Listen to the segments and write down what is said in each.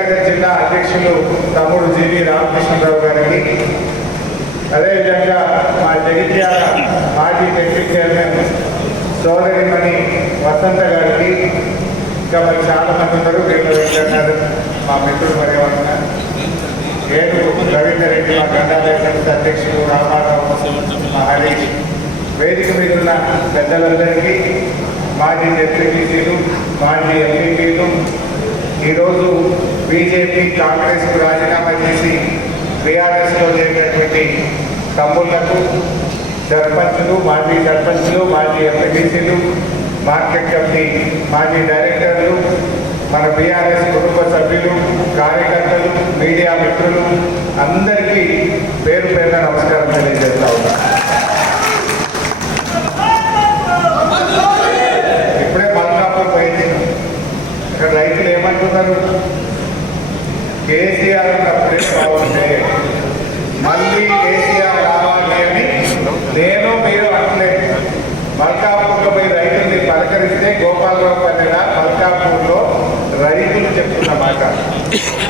కరీంనగర్ జిల్లా అధ్యక్షులు తమ్ముడు జీవి రామకృష్ణరావు గారికి, అదేవిధంగా మా జగిత్యాల మాజీ డిప్యూటీ చైర్మన్ సోదరిమణి వసంత గారికి, ఇంకా మరి చాలా మంది ఉన్నారు. వీళ్ళు వెంకన్నారు మా మిత్రుడు పర్యావరణ ఏడుగు రవీందర్ రెడ్డి, మా గండాలయ సంస్థ అధ్యక్షుడు రామారావు, మా హరీష్, వేదిక మీద ఉన్న పెద్దలందరికీ, మాజీ జెడ్పీటీసీలు, మాజీ ఎంపీపీలు, ఈరోజు బీజేపీ కాంగ్రెస్కు రాజీనామా చేసి బీఆర్ఎస్లో చేరినటువంటి తమ్ముళ్లకు, సర్పంచులు, మాజీ సర్పంచులు, మాజీ ఎంపీటీసీలు, మార్కెట్ కమిటీ మాజీ డైరెక్టర్లు, మన బీఆర్ఎస్ కుటుంబ సభ్యులు, కార్యకర్తలు, మీడియా మిత్రులు అందరికీ పేరు పేరున నమస్కారం తెలియజేస్తా ఉన్నా. ఇప్పుడే మల్కాపూర్ పోయింది. ఇక్కడ రైతులు ఏమంటున్నారు? కేసీఆర్ ఉన్నప్పుడే బాగుంటే మళ్ళీ కేసీఆర్ రావాలి అని నేను మీరు అనలేదు. మల్కాపూర్లో పోయి రైతుల్ని పలకరిస్తే గోపాలరావు పల్లెల మల్కాపూర్లో రైతులు చెప్తున్న మాట.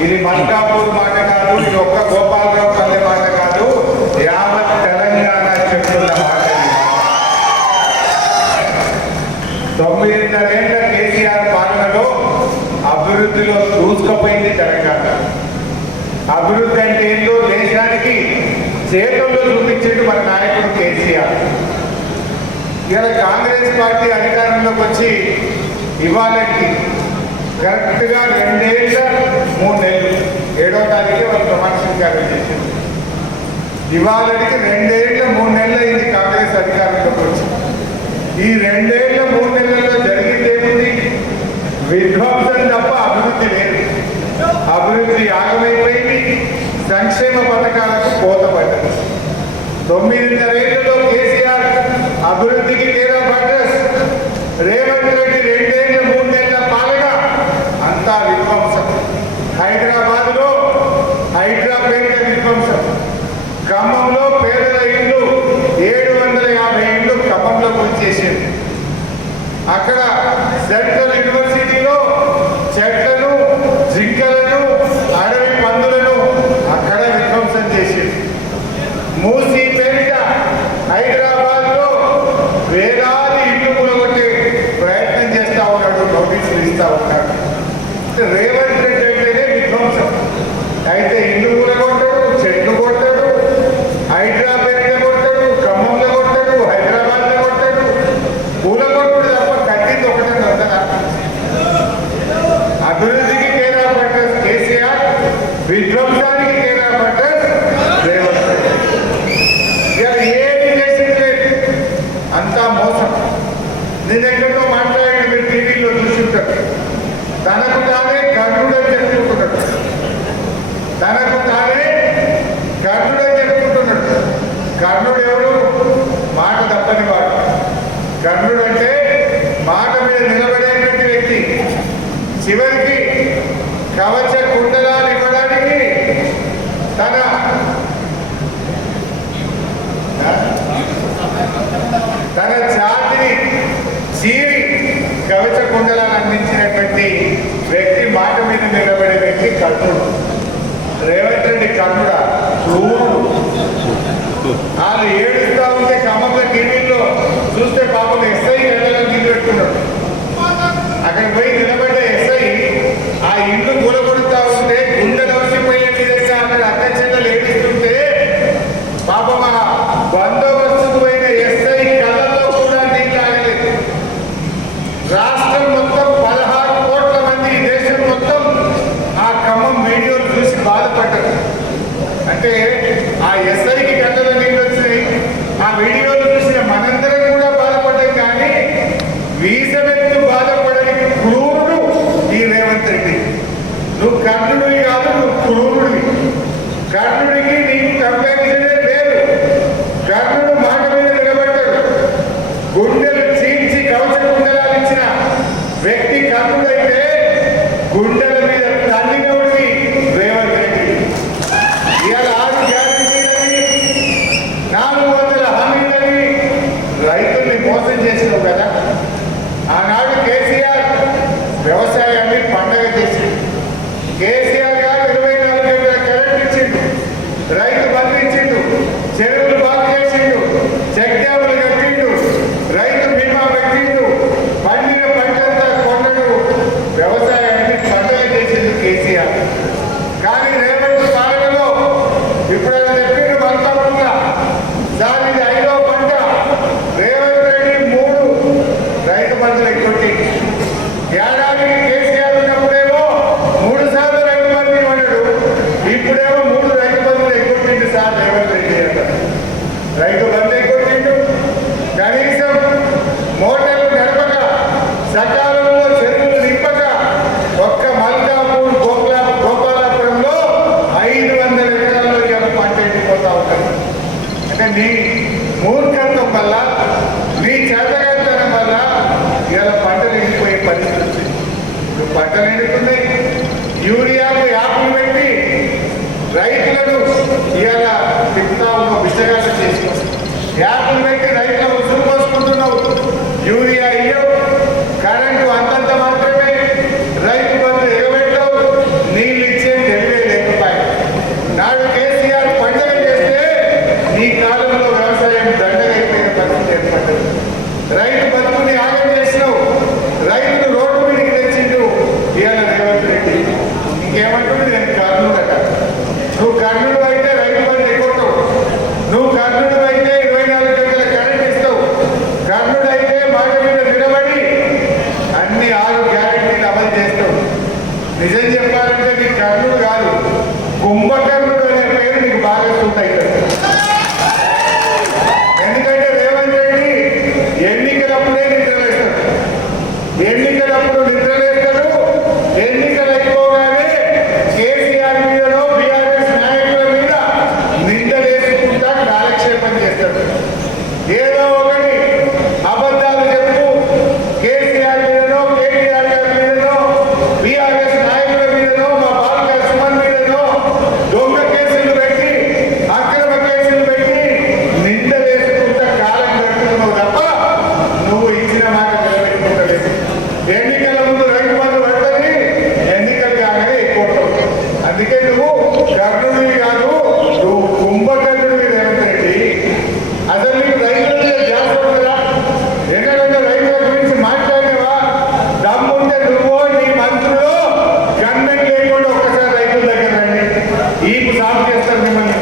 ఇది మల్కాపూర్ మాట కాదు, ఇది ఒక్క గోపాలరావు పల్లె మాట కాదు, యావత్ తెలంగాణ చెప్తున్న మాట. 9.5 ఏళ్ల కేసీఆర్ పాలనలో అభివృద్ధిలో దూసుకుపోయింది తెలంగాణ. అభివృద్ధి అంటే ఏందో దేశానికి చేతుల్లో చూపించేది మన నాయకుడు కేసీఆర్. ఇలా కాంగ్రెస్ పార్టీ అధికారంలోకి వచ్చి ఇవాళకి కరెక్ట్గా 2 ఏళ్ళ 3 నెలలు, 7వ తారీఖే వాళ్ళు ప్రమాణ స్వీకారం చేసింది. ఇవాళకి 2 ఏళ్ళ 3 నెలలు అయింది కాంగ్రెస్ అధికారంలోకి వచ్చి. ఈ 2 ఏళ్ళ 3 నెలల్లో జరిగిందేముంది? విధ్వంసం తప్ప అభివృద్ధి లేదు. అభివృద్ధి ఆగమైపోయింది, సంక్షేమ పథకాలకు కోతపడ్డది. 9.5 ఏళ్లలో కేసీఆర్ అభివృద్ధికి care of address, Revanth Reddy 2 ఏళ్ళ 3 నెలల పాలన అంతా విధ్వంసం. హైదరాబాద్లో హైడ్రా పేరిట విధ్వంసం, ఖమ్మంలో పేదల ఇళ్ళు 750 ఇళ్ళు ఖమ్మంలో గురిచేసింది. అక్కడ సెంట్రల్ యూనివర్సిటీలో చెట్లను, జింకలను, అడవి పందులను అక్కడ విధ్వంసం చేసింది. మూసీ పేరిట హైదరాబాద్లో వేలాది ఇళ్ళు కూడగొట్టే ప్రయత్నం చేస్తూ ఉన్నాడు, నోటీసులు ఇస్తూ ఉన్నాడు. రేవంత్ రెడ్డి అంటేనే విధ్వంసం. అయితే ఇల్లు కూడగొట్టాడు, చెట్లు కొట్టాడు, హైడ్రా పేరిట కొట్టాడు, ఖమ్మంలో కొట్టాడు, హైదరాబాద్లో కొట్టాడు. కూలగొట్టుడు తప్ప కట్టింది ఒకటే ఉందా? అభివృద్ధికి కేర్ ఆఫ్ అడ్రస్ కేసీఆర్, విధ్వంసానికి care of address Revanth Reddy. ఏది చేసింది లేదు, అంతా మోసం. నేను ఎక్కడో మాట్లాడి మీరు టీవీలో చూసుంటారు. తనకు తానే కర్ణుడని చెప్పుకుంటున్నాడు, తనకు తానే కర్ణుడని చెప్పుకుంటున్నాడు. కర్ణుడు ఎవరు? మాట తప్పని వాడు. కర్ణుడు అంటే మాట మీద నిలబడేటువంటి వ్యక్తి. చివరికి కవచ కుండలాలు ఇవ్వడానికి తన జాతిని చీరి కవచ కుండలాలు అందించినటువంటి వ్యక్తి, మాట మీద నిలబడే వ్యక్తి కర్ణుడు. రేవంత్ రెడ్డి కర్ణుడా? క్రూరుడు. వాళ్ళు ఏడుస్తూ ఉంటే ఖమ్మంలో టీవీల్లో చూస్తే పాపం ఎస్ఐ గడ్డలో నీళ్ళు పెట్టుకున్నాడు. అక్కడ పోయి నిలబడ్డ ఎస్ఐ ఆ ఇల్లు కూలగొడుతూ ఉంటే గుండె నవసిపోయే విధంగా అక్కడ అధ్యక్షతలు ఏడుస్తుంటే పాపం ఆ బందోబస్తుకు పోయిన ఎస్ఐ కళ్ళలో కూడా నీళ్ళు ఆగలేదు. రాష్ట్రం మొత్తం 16 కోట్ల మంది, దేశం మొత్తం ఆ ఖమ్మం వీడియోలు చూసి బాధపడ్డారు. అంటే ఆ ఎస్ఐకి కళ్ళలో నీళ్ళు వచ్చినాయి, ఆ వీడియోలు చూసిన మనందరం కూడా బాధపడ్డాం. కానీ వీసమెత్తు బాధపడని క్రూరుడు ఈ రేవంత్ రెడ్డి. నువ్వు కర్ణుడివి కాదు, నువ్వు క్రూరుడివి. కర్ణుడికి నీకు కంపారిజనే లేదు. కర్ణుడు మాట మీద నిలబడ్డాడు. గుండెలు చీల్చి కవచ కుండలాలు ఇచ్చిన వ్యక్తి కర్ణుడైతే, గుండెల మీద తల్లినవుడికి రేవంత్ రెడ్డి. ఇవాళ 6 గ్యారెంటీలని, 400 హామీలని రైతుల్ని మోసం చేసినావు కదా. ఆనాడు కేసీఆర్ వ్యవసాయాన్ని పండగ చేసి కేసీఆర్ రైతు బంధు ఇచ్చిండు, చెరువులు బాగు చేసిండు, చెక్ డ్యాములు కట్టిండు, రైతు బీమా పెట్టిండు, పండిన పంటంతా కొండడు, వ్యవసాయాన్ని పంటలు చేసిండు కేసీఆర్. కానీ రేపటి పాలనలో ఇప్పుడైనా చెప్పిండు మనకకుండా సార్ ఇది 5వ పంట, రేవంత్ రెడ్డి 3 రైతు బంధులు ఎక్కొట్టి ఏడాదికి కేసీఆర్ ఉన్నప్పుడేమో 3 సార్లు రైతు బంధు ఇవ్వడు, ఇప్పుడేమో 3 రైతు బంధులు ఎక్కొట్టిండు సార్ రేవంత్ రెడ్డి అంట. రైతు బంధు ఎక్కొట్టిండు, కనీసం మోటార్లు నడపక, సకాలంలో చెరువులు నింపక, ఒక్క మల్కాపూర్ గోపాలాపురంలో 500 ఎకరాల్లో ఇవాళ పంట ఎండిపోతా ఉంటుంది. అంటే నీ మూర్ఖత్వం వల్ల, నీ చేతగాంతనం వల్ల ఇవాళ పంటలు ఎండిపోయే పరిస్థితి వచ్చింది. ఇప్పుడు పంటలు ఎండుతున్నాయి, యూరియాకు యాప్లు పెట్టి రైతులను ఇవాళ తిప్పుతావు, విషయాలు చేసుకుంటావు, యాప్లు పెట్టి రైతులు ఉసురు పోసుకుంటున్నావు, యూరియా ఇయ్యవు, కరెంటు అంతంత మాత్రమే, రైతు బంధు ఎగబెట్టావు, నీళ్ళు ఇచ్చే తెలివే లేకపోయా. నాడు కేసీఆర్ పండుగ చేస్తే ఈ కాలంలో వ్యవసాయం దండగైపోయిన పరిస్థితి ఏర్పడ్డది. రైతు బతుకుని ఆగం చేసినావు, రైతులు రోడ్డు మీదకి తెచ్చిండు ఇవాళ రేవంత్ రెడ్డి. ఇంకేమంటుంది, నేను కర్ణుడట. నువ్వు కర్ణుడు అయితే రైతు బంధు ఎగ్గొట్టవు, నువ్వు కర్ణుడు అయితే 24 గంటల కరెంట్ ఇస్తావు, కర్ణుడు అయితే మాట మీద నిలబడి అన్ని 6 గ్యారెంటీలు అమలు చేస్తావు. నిజం చెప్పాలంటే నీ కర్ణుడు కాదు, కుంభకర్ణుడు అనే పేరు నీకు బాగా సూట్ అవుతుంది. ఎందుకంటే రేవంత్ రెడ్డి ఎన్నికలప్పుడే నిద్రలేస్తాడు, ఎన్నికలప్పుడు నిద్రలేస్తాడు, ఎన్నికలు అయిపోగానే కేసీఆర్ మీదనో బీఆర్ఎస్ నాయకుల మీద నిందలేసుకుంటా కాలక్షేపం చేస్తాడు. ఏదో ఒకటి అబద్ధాలు చెప్తూ కేసీఆర్ మీదనో, కేటీఆర్ గారి మీదనో, బీఆర్ఎస్ నాయకుల మీదనో, మా బాలక సుమన్ మీదనో దొంగ కేసులు పెట్టి, అక్రమ కేసులు పెట్టి నిందలేసుకుంటా కాలం గడుపుతున్నావు తప్ప నువ్వు ఇచ్చిన మాట నిలబెట్టుకుంటలేదు. ఎన్నికల ముందు రైతు బంధు పడుతుంది, ఎన్నికలు కాగానే ఎక్కువ. అందుకే నువ్వు కర్ణుడివి కాదు, నువ్వు కుంభకర్ణుడివి రేవంత్ రెడ్డి. అసలు నీకు రైతుల మీద ధ్యాస ఉంటుందా? ఎన్నడన్నా రైతుల గురించి మాట్లాడినవా? దమ్ముంటే నువ్వు నీ మంత్రులు గన్మెన్ లేకుండా ఒక్కసారి రైతుల దగ్గర రండి, ఈపు సాగు చేస్తారు మిమ్మల్ని.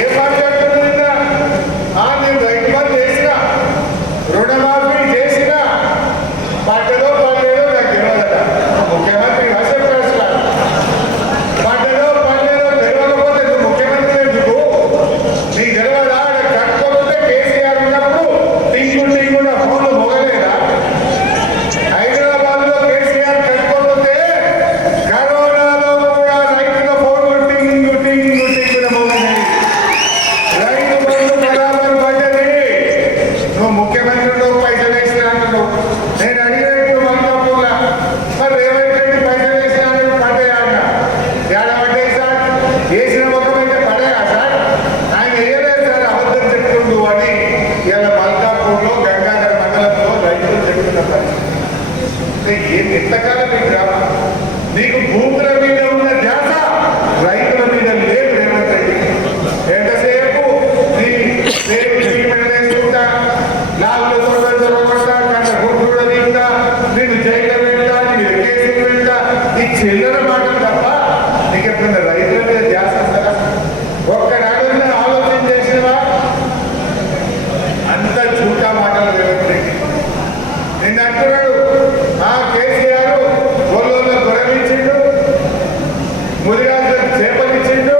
ఏం మాట్లాడుతున్నారు? నేను రైతు బంధు చేసినా, రుణమాఫీ చేసినా, పడ్డదో పడలేదో నాకు తెలియదట. ముఖ్యమంత్రి చెప్పాడు సార్, పడ్డదో పడలేదో తెలియకపోతే నువ్వు ముఖ్యమంత్రి ఎందుకు? నీకు తెలియదా? కట్టుకోకపోతే కేసీఆర్ ఉన్నప్పుడు టింగుండా ఫోన్లు మొగలేదా? హైదరాబాద్ లో కేసీఆర్ కట్టుకోకపోతే కరోనాలో కూడా రైతుల ఫోన్లు టింగున మొగలేదు. రైతు బంధు బరాబర్ పడ్డది. నువ్వు ముఖ్యమంత్రిలో పైసలు వేసినా అంటున్నావు. నేను అడిగినట్టు మల్కాపూర్లా మరి రేవంత్ రెడ్డి పైసలు వేసినా అంటే పడ్డాయా అన్న? ఏడ పడ్డాయి సార్? వేసిన ముఖమైతే పడ్డాయా సార్? ఆయన వేయలేదు సార్, అబద్ధం చెప్తుండు అని ఇలా మల్కాపూర్లో గంగాధర మండలంలో రైతులు చెప్తున్న పరిస్థితి. ఏం ఎంతకాలం నీకు రావా? నీకు భూముల మీద ఉన్న ధ్యాస రైతుల మీద లేదు రేవంత్ రెడ్డి. ఎంతసేపు నీ వేసుకుంటా, నాలుగులో దొరకొడతా, కన్నా గుంటూరు దిగుతా, నేను జైలు వెళ్తా, నేను కేసులు వెళ్తా, నీ చిల్లర మాటలు తప్ప నీకు ఎప్పుడన్నా రైతుల మీద ధ్యాస వస్తుందా? ఒక్కనాడు ఆలోచన చేసినవా? అంత చూటా మాటలు రేవంత్ రెడ్డి. నిన్న అంటున్నాడు కేసీఆర్ గొల్లలో గొర్రెలిచ్చిండు, ముదిరాజులకు చేపలిచ్చిండు.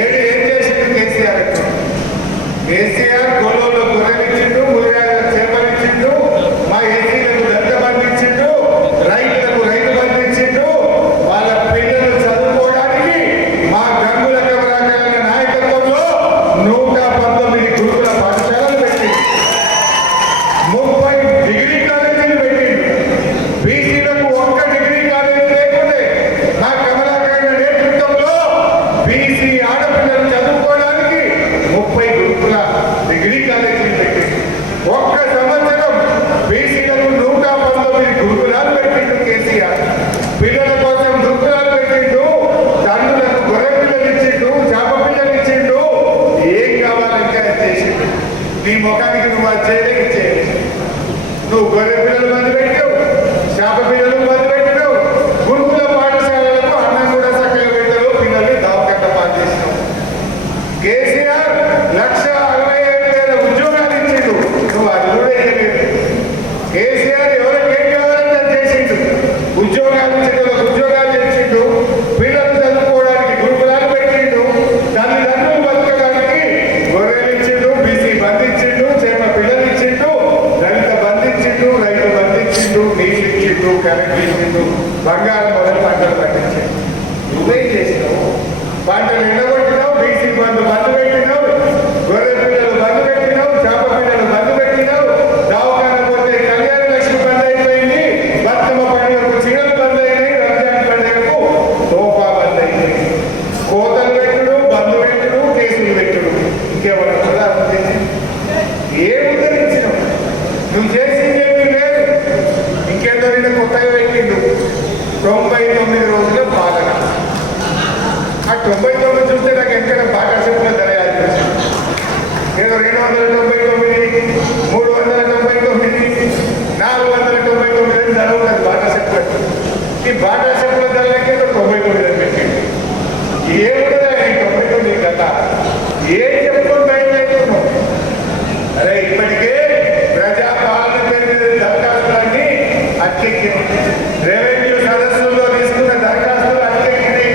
ఏం చేసిండు కేసీఆర్? కేసీఆర్ గొల్లలో గొర్రెలిచ్చిండు, ముదిరాజులకు చేపలిచ్చిండు, మా ఎస్సీలకు దళిత బంధు ఇచ్చిండు, రైతులకు రైతు బంధు ఇచ్చిండు, వాళ్ళ సంపాదించేటోళ్ళకు ఉద్యోగాలు ఇచ్చిండు, పిల్లలు చదువుకోవడానికి గురుకులాలు పెట్టిండు, తల్లిదండ్రులు బతకడానికి గొర్రెలు ఇచ్చిండు, బీసీ బంద్ ఇచ్చిండు, చేప పిల్లలు ఇచ్చిండు, దళిత బంద్ ఇచ్చిండు, రైతు బంద్ ఇచ్చిండు, నీళ్ళు ఇచ్చిండు, కరెంట్ ఇచ్చిండు, బంగారం మొదలు పంటలు పండించిండు. నువ్వేం చేసినావు? పంటలు ఎండగొట్టినావు, బీసీ బంధు పెట్టినావు, గొర్రె పిల్లలు బంధు పెట్టినావు, చేప పిల్లలు బంధు పెట్టినావు, దావకాన పోతే కళ్యాణ లక్ష్మి బంద్ అయిపోయింది, బతుకమ్మ పండుగకు చీరలు బంద్ అయినాయి, రంజాన్ పండుగకు తోఫా బంద్ అయిపోయింది. కోతలు పెట్టుడు, బంధు పెట్టుడు, కేసులు పెట్టుడు, ఇంకేమన్నా కూడా ఏ ఉద్ధరించినావు? నువ్వు చేసింది ఏమీ లేదు. ఇంకేదో నిన్న కొత్తగా పెట్టిండు 99 రోజుల పాలన. ఆ 99 చూస్తే నాకు ఎంతైనా బాగా చెప్పులో తెలియాలి. ఏదో 299, 399, 499 అని జరుగుతుంది బాగా చెప్పులు. ఈ బాగా చెప్పుల ధరలకే 99 అని పెట్టింది. ఏముందా ఈ 99 కథ? ఏం చెప్పుకొని బయలుదేరుతున్నావు? అరే ఇప్పటికే ప్రజాపాలన పేరు దరఖాస్తులన్నీ అట్టెక్కినాయి. రెవెన్యూ సదస్సుల్లో తీసుకున్న దరఖాస్తులు అట్టెక్కినాయి.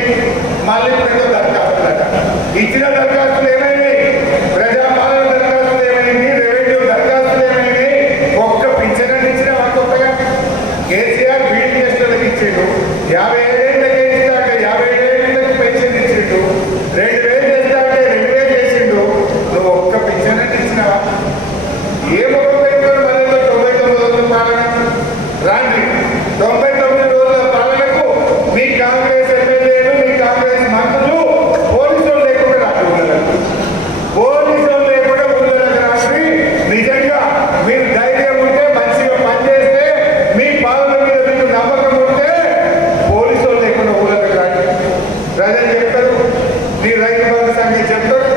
మళ్ళీ ఇప్పుడు దరఖాస్తులట. ఇచ్చిన దరఖాస్తులు ఏమైనాయి? ప్రజాపాలన దరఖాస్తులు ఏమైంది? రెవెన్యూ దరఖాస్తులు ఏమైనాయి? ఒక్క పింఛన్ ఇచ్చిన కొత్తగా కేసీఆర్ బీడీ చేస్తున్నది ఇచ్చిండు. 57 ఏళ్ళకి ఇస్తాక 57 ఏళ్ళకి పెన్షన్ ఇచ్చిండు. 2000 చేస్తాక 2000 చేసిండు. నువ్వు ఒక్క పింఛన్ ఇచ్చినావా? ఏ ముఖం పెట్టుకొని మళ్ళీ 99 రోజుల పాలన రాండి. 99 రోజుల పాలనకు మీ కాంగ్రెస్ ఎమ్మెల్యేలు, మీ కాంగ్రెస్ మంత్రులు పోలీసులు లేకుండా రాత్రి పోలీసులు లేకుండా ఊళ్ళకి రాత్రి నిజంగా మీరు ధైర్యం ఉంటే మంచిగా పనిచేస్తే మీ పాలన మీద మీకు నమ్మకం ఉంటే పోలీసులు లేకుండా ఊళ్ళకి రాండి. ప్రజలు చెప్తారు, నీ రైతు బంధు సంగతి చెప్తారు,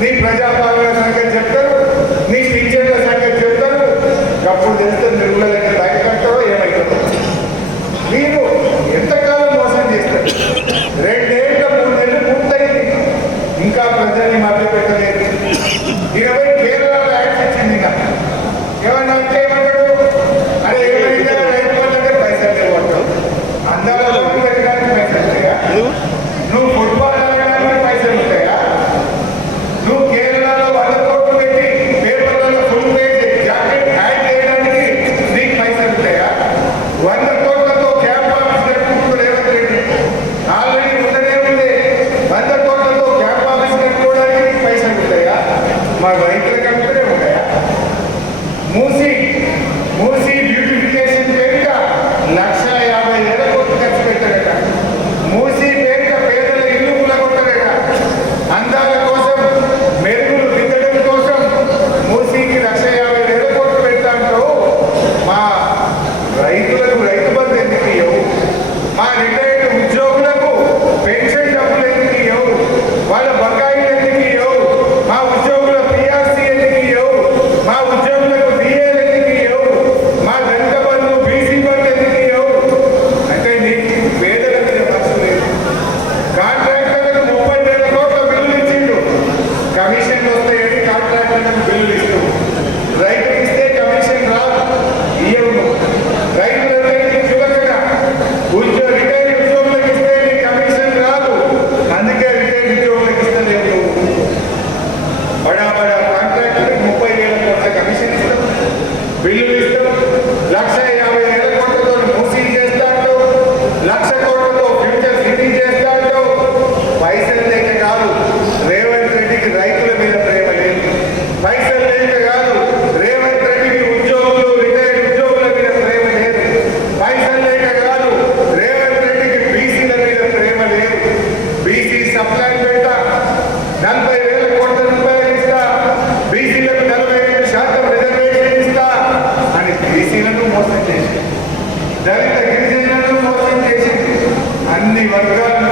నీ ప్రజాపాలన సంగతి చెప్తారు, నీ పింఛన్ల సంగతి చెప్తారు. అప్పుడు తెలుస్తుంది మీరు ఊళ్ళకి భయపడతారో ఏమైతుందో. మీరు ఎంతకాలం మోసం చేస్తారు? 2 ఏళ్ళ 3 నెలలు పూర్తయింది, ఇంకా ప్రజల్ని మధ్య పెట్టలేదు. 20 కేరళలో యాక్ట్ ఇచ్చింది. ఇంకా ఏమన్నా అంటే ఏమన్నాడు? అరే ఏమైందా రైతు బంధుకే పైసలు లేవంటావు, అందాలలో పెట్టడానికి పైసలు ఉంటాయా? నువ్వు ఫుట్బాల్ ఆడడానికి పైసలు ఉంటాయా? నువ్వు కేరళలో 100 కోట్లు పెట్టి పేపర్లలో ఫుల్ పేజ్ జాకెట్ యాడ్ చేయడానికి నీకు పైసలు ఉంటాయా? 100 కోట్లతో క్యాంప్ ఆఫీస్ కట్టుకుంటూ రేవంత్ రెడ్డి ఆల్రెడీ ఉండనే ఉంది. 100 కోట్లతో క్యాంప్ ఆఫీస్ కట్టుకోవడానికి పైసలు ఉంటాయా? మా రైతుల కంటే ఉంటాయా? మూసీ బ్యూటిఫికేషన్ పేరిట 1,50,000 కోట్లు ఖర్చు పెట్టారట. మూసీ పేరిట పేదల ఇల్లు కూలగొట్టారట. అందాల కోసం, మెరుగులు దిద్దడం కోసం మూసీకి 1,50,000 కోట్లు పెడతాంటావు. మా రైతులకు రైతు బంధు ఎందుకు ఇవ్వవు? మా రిటైర్డ్ ఉద్యోగులకు పెన్షన్ డబ్బులు ఎందుకు ఇవ్వవు? వాళ్ళ బకాయిలు ఎందుకు ఇవ్వవు? మా ఉద్యోగుల పిఆర్సీ ఎందుకు ఇవ్వవు? మా ఉద్యోగులకు డిఏలు ఎందుకు ఇవ్వవు? మా దళిత బంధు, బీసీ బంధు ఎందుకు ఇవ్వవు? అంటే నీకు పేదల మీద మనసు లేదు. కాంట్రాక్టర్లకు 30,000 కోట్ల బిల్లులు ఇచ్చిండు. కమిషన్లు వస్తాయని కాంట్రాక్టర్లకు బిల్లులు ఇస్తూ, రైతులు ఇస్తే కమిషన్ రాదు, ఇవ్వవు. రైతులందరికీ చులకగా రిటైర్డ్ ఉద్యోగులకు ఇస్తే నీకు కమిషన్ రాదు, అందుకే రిటైర్డ్ ఉద్యోగులకు ఇస్తలేదు. బడా కాంట్రాక్టర్లకు 30,000 కోట్ల కమిషన్ ఇస్తాం, బిల్లులు ఇస్తాం. 1,50,000 కోట్లతో మూసీ చేస్తాడు, 1,00,000 కోట్లతో ఫ్యూచర్ సిటీ చేస్తాడు. పైసలు లేక కాదు రేవంత్ రెడ్డికి రైతుల మీద ప్రేమ లేదు. పైసలు లేక కాదు రేవంత్ రెడ్డికి ఉద్యోగులు, రిటైర్డ్ ఉద్యోగుల మీద ప్రేమ లేదు. పైసలు లేక కాదు రేవంత్ రెడ్డికి బీసీల మీద ప్రేమ లేదు. బీసీ సప్లై పెడతా 40,000 కోట్ల రూపాయలు ఇస్తా, బీసీలకు 45% రిజర్వేషన్ ఇస్తా అని బీసీలను మోసం చేసి, దళిత గిరిజనులను మోసం చేసి, అన్ని వర్గాలను